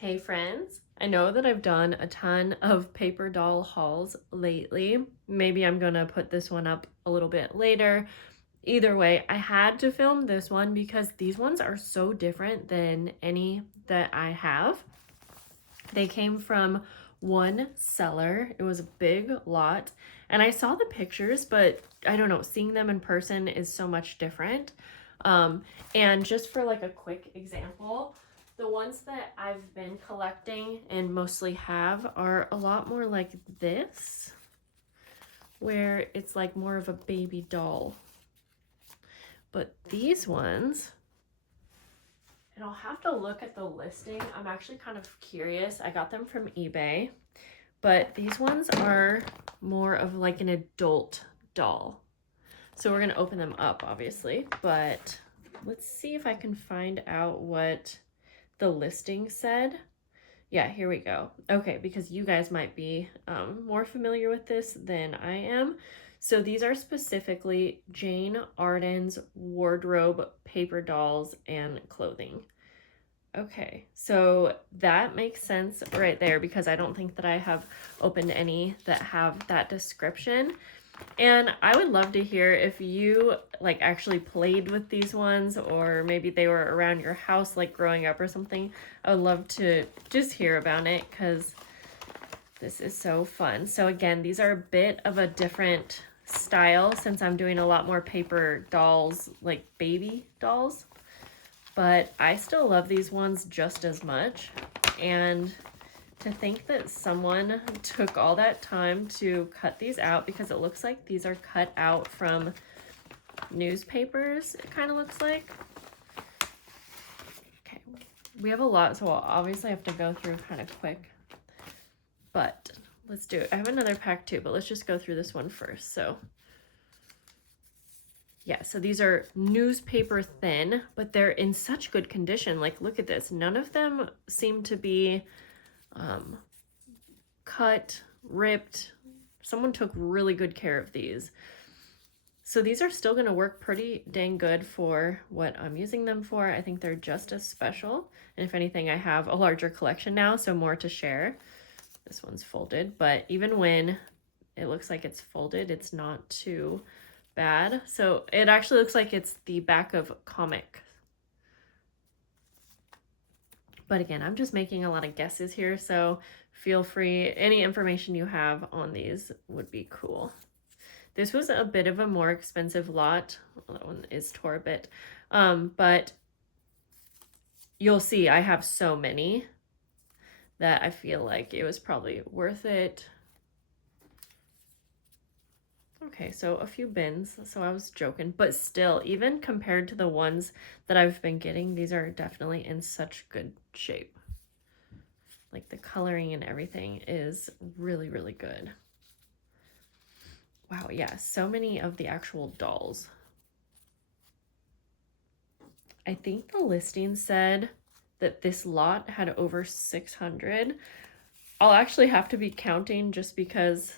Hey friends, I know that I've done a ton of paper doll hauls lately. Maybe I'm gonna put this one up a little bit later. Either way, I had to film this one because these ones are so different than any that I have. They came from one seller. It was a big lot, and I saw the pictures, but I don't know, seeing them in person is so much different. And just for like a quick example, the ones that I've been collecting and mostly have are a lot more like this, where it's like more of a baby doll. But these ones, and I'll have to look at the listing. I'm actually kind of curious. I got them from eBay, but these ones are more of like an adult doll. So we're gonna open them up, obviously, but let's see if I can find out what the listing said. Yeah, here we go. Okay, because you guys might be more familiar with this than I am. So these are specifically Jane Arden's wardrobe, paper dolls, and clothing. Okay, so that makes sense right there because I don't think that I have opened any that have that description. And I would love to hear if you like actually played with these ones, or maybe they were around your house like growing up or something. I would love to just hear about it because this is so fun. So again, these are a bit of a different style since I'm doing a lot more paper dolls, like baby dolls. But I still love these ones just as much. And to think that someone took all that time to cut these out, because it looks like these are cut out from newspapers, it kind of looks like. Okay, we have a lot, so I'll obviously have to go through kind of quick. But let's do it. I have another pack too, but let's just go through this one first. So yeah, so these are newspaper thin, but they're in such good condition. Like, look at this. None of them seem to be cut, ripped. Someone took really good care of these. So these are still going to work pretty dang good for what I'm using them for. I think they're just as special. And if anything, I have a larger collection now, so more to share. This one's folded, but even when it looks like it's folded, it's not too bad. So it actually looks like it's the back of comic. But again, I'm just making a lot of guesses here, so feel free. Any information you have on these would be cool. This was a bit of a more expensive lot. Well, that one is tore a bit. But you'll see I have so many that I feel like it was probably worth it. Okay, so a few bins, so I was joking, but still, even compared to the ones that I've been getting, these are definitely in such good shape. Like the coloring and everything is really, really good. Wow, yeah, so many of the actual dolls. I think the listing said that this lot had over 600. I'll actually have to be counting just because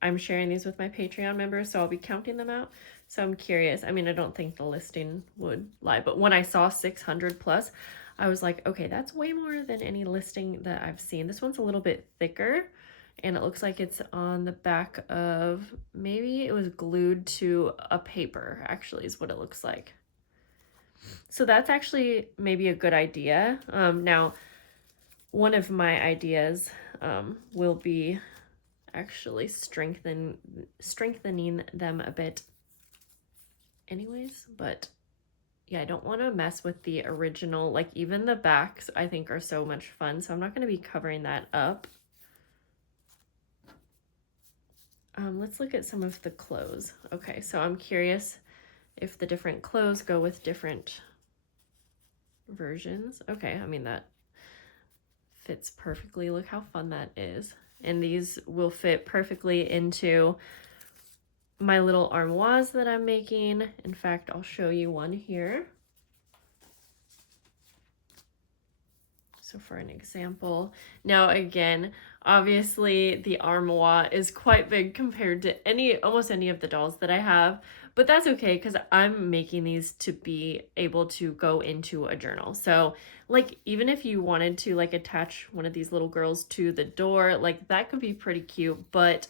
I'm sharing these with my Patreon members, so I'll be counting them out. So I'm curious. I mean, I don't think the listing would lie, but when I saw 600 plus, I was like, okay, that's way more than any listing that I've seen. This one's a little bit thicker, and it looks like it's on the back of, maybe it was glued to a paper, actually, is what it looks like. So that's actually maybe a good idea. Now, one of my ideas will be actually strengthening them a bit anyways, but yeah, I don't want to mess with the original. Like, even the backs I think are so much fun, so I'm not going to be covering that up. Let's look at some of the clothes. Okay, so I'm curious if the different clothes go with different versions. Okay, I mean, that fits perfectly. Look how fun that is. And these will fit perfectly into my little armoires that I'm making. In fact, I'll show you one here. So for an example, now again, obviously the armoire is quite big compared to almost any of the dolls that I have, but that's okay because I'm making these to be able to go into a journal. So like even if you wanted to like attach one of these little girls to the door, like that could be pretty cute, but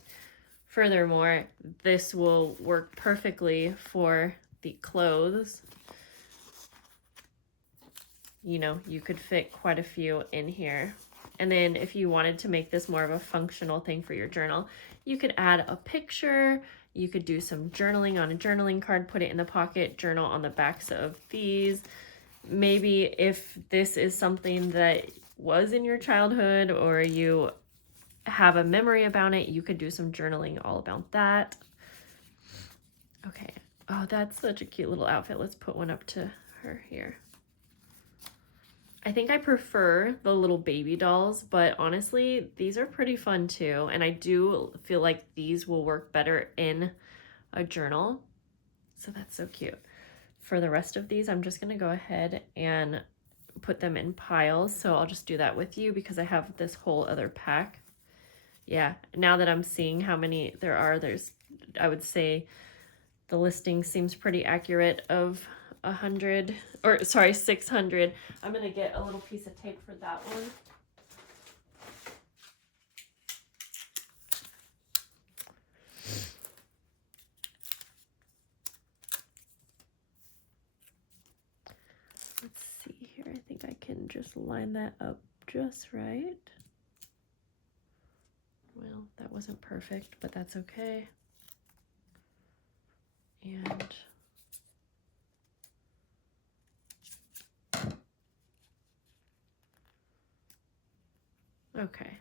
furthermore, this will work perfectly for the clothes. You know, you could fit quite a few in here. And then if you wanted to make this more of a functional thing for your journal, you could add a picture. You could do some journaling on a journaling card, put it in the pocket, journal on the backs of these. Maybe if this is something that was in your childhood or you have a memory about it, you could do some journaling all about that. Okay. Oh, that's such a cute little outfit. Let's put one up to her here. I think I prefer the little baby dolls, but honestly, these are pretty fun too. And I do feel like these will work better in a journal. So that's so cute. For the rest of these, I'm just going to go ahead and put them in piles. So I'll just do that with you because I have this whole other pack. Yeah, now that I'm seeing how many there are, I would say the listing seems pretty accurate of 100, or sorry, 600. I'm gonna get a little piece of tape for that one. Let's see here. I think I can just line that up just right. Well, that wasn't perfect, but that's okay. And okay.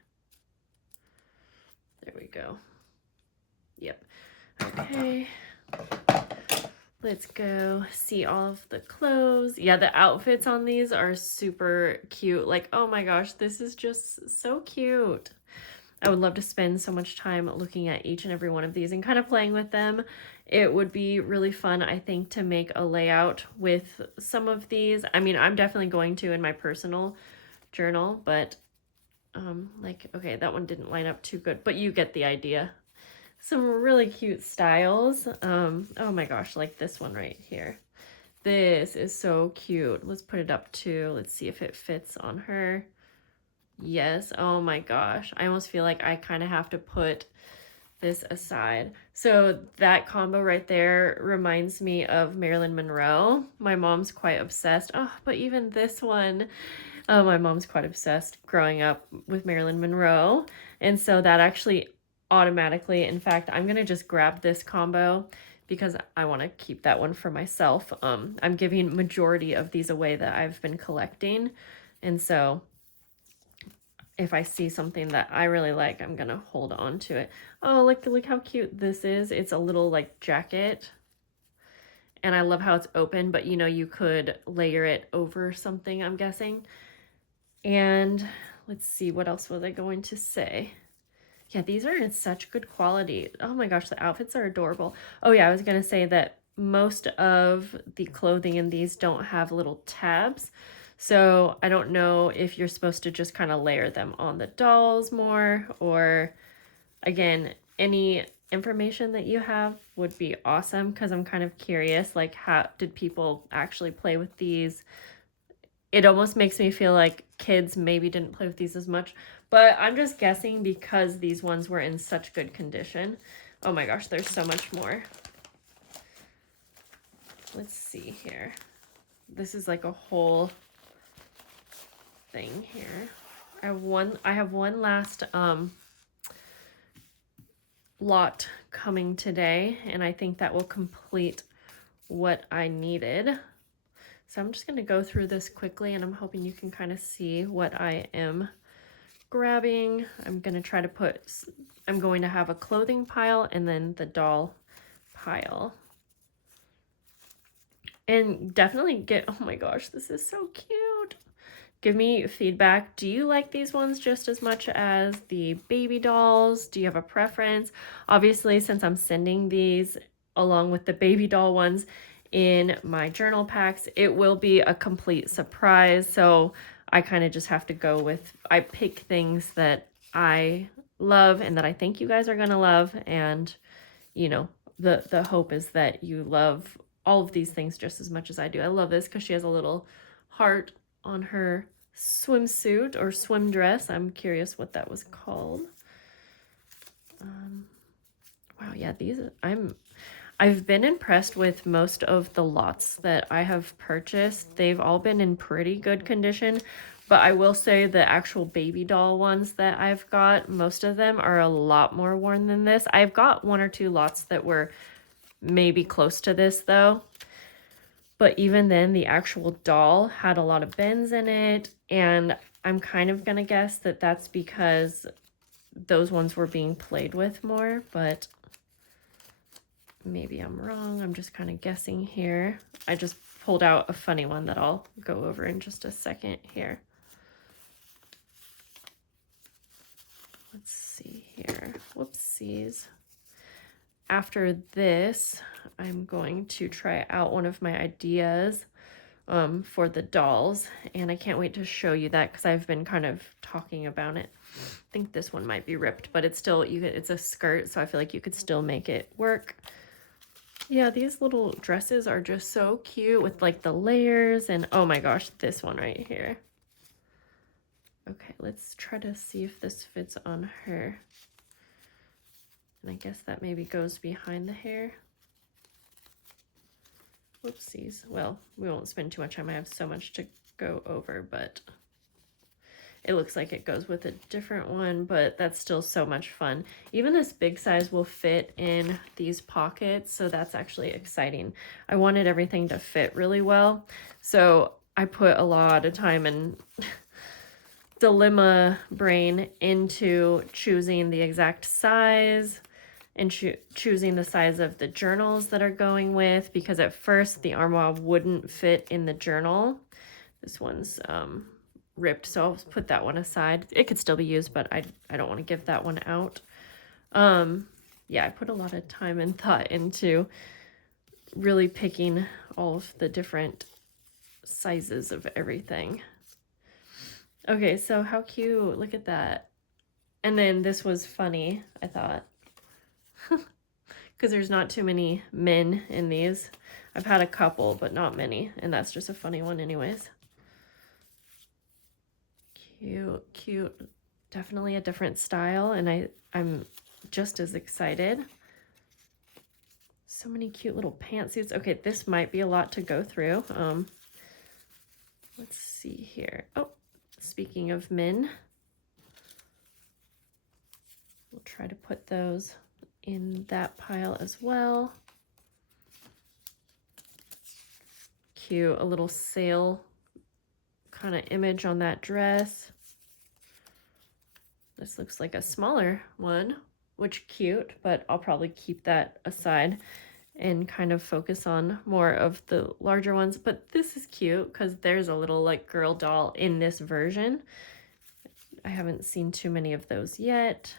There we go. Yep. Okay. Let's go see all of the clothes. Yeah, the outfits on these are super cute. Like, oh my gosh, this is just so cute. I would love to spend so much time looking at each and every one of these and kind of playing with them. It would be really fun, I think, to make a layout with some of these. I mean, I'm definitely going to in my personal journal, but like, okay, that one didn't line up too good, but you get the idea. Some really cute styles. Oh my gosh, like this one right here. This is so cute. Let's put it up too. Let's see if it fits on her. Yes. Oh my gosh. I almost feel like I kind of have to put this aside. So that combo right there reminds me of Marilyn Monroe. My mom's quite obsessed. Oh, but even this one, my mom's quite obsessed growing up with Marilyn Monroe. And so that actually automatically, in fact, I'm going to just grab this combo because I want to keep that one for myself. I'm giving majority of these away that I've been collecting. And so if I see something that I really like, I'm going to hold on to it. Oh, look how cute this is. It's a little like jacket. And I love how it's open, but you know, you could layer it over something, I'm guessing. And let's see, what else was I going to say? Yeah, these are in such good quality. Oh my gosh, the outfits are adorable. Oh yeah, I was going to say that most of the clothing in these don't have little tabs. So I don't know if you're supposed to just kind of layer them on the dolls more, or again, any information that you have would be awesome because I'm kind of curious, like how did people actually play with these? It almost makes me feel like kids maybe didn't play with these as much, but I'm just guessing because these ones were in such good condition. Oh my gosh, there's so much more. Let's see here. This is like a whole thing here. I have one last lot coming today, and I think that will complete what I needed. So I'm just going to go through this quickly, and I'm hoping you can kind of see what I am grabbing. I'm going to have a clothing pile and then the doll pile. And definitely oh my gosh, this is so cute. Give me feedback. Do you like these ones just as much as the baby dolls? Do you have a preference? Obviously, since I'm sending these along with the baby doll ones in my journal packs, it will be a complete surprise. So I kind of just have to go with, I pick things that I love and that I think you guys are going to love. And, you know, the hope is that you love all of these things just as much as I do. I love this because she has a little heart on her swimsuit or swim dress. I'm curious what that was called. Wow, yeah, I've been impressed with most of the lots that I have purchased. They've all been in pretty good condition, but I will say the actual baby doll ones that I've got, most of them are a lot more worn than this. I've got 1 or 2 lots that were maybe close to this though. But even then, the actual doll had a lot of bends in it, and I'm kind of gonna guess that that's because those ones were being played with more, but maybe I'm wrong. I'm just kind of guessing here. I just pulled out a funny one that I'll go over in just a second here. Let's see here. Whoopsies. After this, I'm going to try out one of my ideas for the dolls, and I can't wait to show you that because I've been kind of talking about it. I think this one might be ripped, but it's still, it's a skirt, so I feel like you could still make it work. Yeah, these little dresses are just so cute with like the layers, and oh my gosh, this one right here. Okay, let's try to see if this fits on her. And I guess that maybe goes behind the hair. Whoopsies. Well, we won't spend too much time. I have so much to go over, but it looks like it goes with a different one, but that's still so much fun. Even this big size will fit in these pockets, so that's actually exciting. I wanted everything to fit really well, so I put a lot of time and dilemma brain into choosing the exact size and choosing the size of the journals that are going with, because at first the armoire wouldn't fit in the journal. This one's ripped, so I'll put that one aside. It could still be used, but I don't want to give that one out. Yeah, I put a lot of time and thought into really picking all of the different sizes of everything. Okay, so how cute, look at that. And then this was funny, I thought, because there's not too many men in these. I've had a couple, but not many, and that's just a funny one anyways. Cute, cute. Definitely a different style, and I'm just as excited. So many cute little pantsuits. Okay, this might be a lot to go through. Let's see here. Oh, speaking of men, we'll try to put those in that pile as well. Cute, a little sail kind of image on that dress. This looks like a smaller one, which cute, but I'll probably keep that aside and kind of focus on more of the larger ones. But this is cute because there's a little like girl doll in this version. I haven't seen too many of those yet.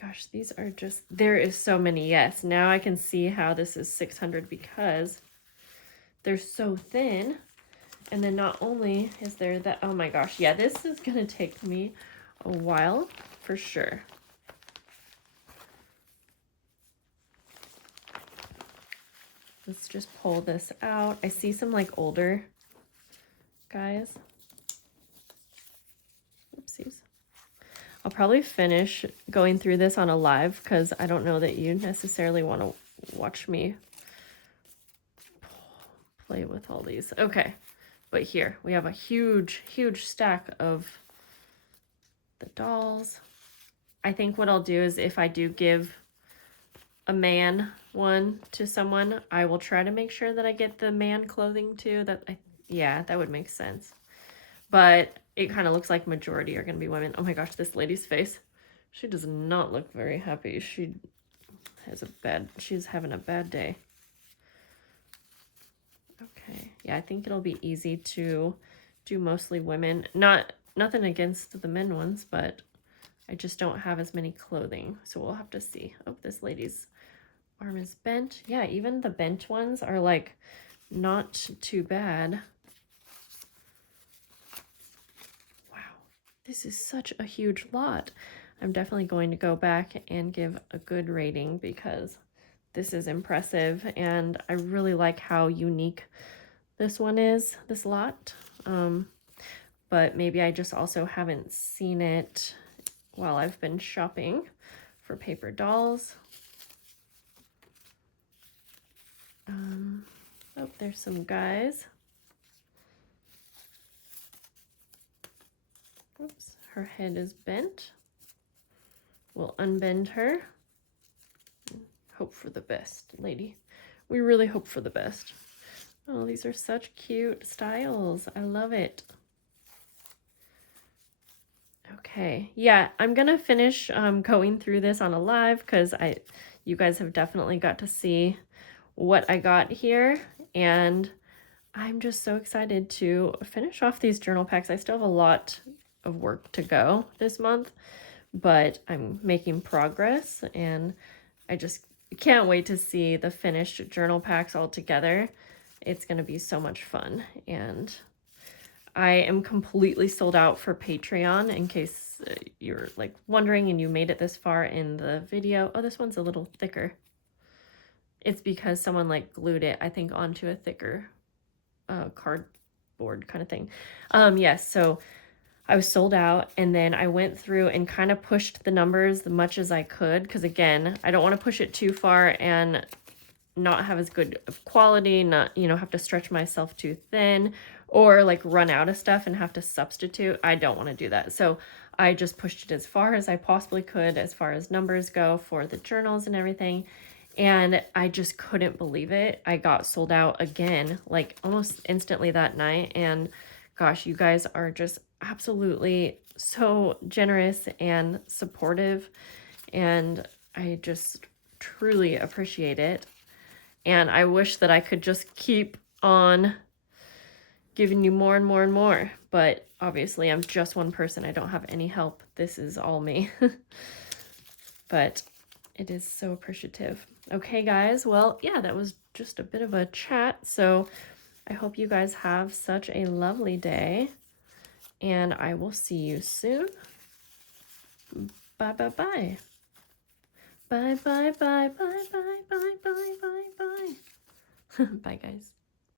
Gosh, these are just, there is so many. Yes, now I can see how this is 600 because they're so thin. And then not only is there that, oh my gosh, yeah, this is gonna take me a while for sure. Let's just pull this out. I see some like older guys. Oopsies. I'll probably finish going through this on a live because I don't know that you necessarily want to watch me play with all these. Okay, but here we have a huge, huge stack of the dolls. I think what I'll do is if I do give a man one to someone, I will try to make sure that I get the man clothing too. Yeah, that would make sense. But it kind of looks like majority are going to be women. Oh my gosh, this lady's face. She does not look very happy. She's having a bad day. Okay, yeah, I think it'll be easy to do mostly women. Nothing against the men ones, but I just don't have as many clothing, so we'll have to see. Oh, this lady's arm is bent. Yeah, even the bent ones are like not too bad. This is such a huge lot. I'm definitely going to go back and give a good rating because this is impressive, and I really like how unique this one is, this lot. But maybe I just also haven't seen it while I've been shopping for paper dolls. Oh, there's some guys. Oops, her head is bent. We'll unbend her. Hope for the best, lady. We really hope for the best. Oh, these are such cute styles. I love it. Okay, yeah, I'm gonna finish going through this on a live because you guys have definitely got to see what I got here, and I'm just so excited to finish off these journal packs. I still have a lot of work to go this month, but I'm making progress, and I just can't wait to see the finished journal packs all together. It's going to be so much fun, and I am completely sold out for Patreon in case you're like wondering and you made it this far in the video. Oh, this one's a little thicker. It's because someone like glued it, I think, onto a thicker cardboard kind of thing. Yes, so I was sold out, and then I went through and kind of pushed the numbers as much as I could because, again, I don't want to push it too far and not have as good of quality, not, you know, have to stretch myself too thin or like run out of stuff and have to substitute. I don't want to do that. So I just pushed it as far as I possibly could as far as numbers go for the journals and everything. And I just couldn't believe it. I got sold out again, like almost instantly that night. And gosh, you guys are just absolutely so generous and supportive. And I just truly appreciate it. And I wish that I could just keep on giving you more and more and more. But obviously, I'm just one person. I don't have any help. This is all me. But it is so appreciative. Okay, guys. Well, yeah, that was just a bit of a chat. So I hope you guys have such a lovely day. And I will see you soon. Bye, bye, bye. Bye, bye, bye, bye, bye, bye, bye, bye, bye. Bye, guys.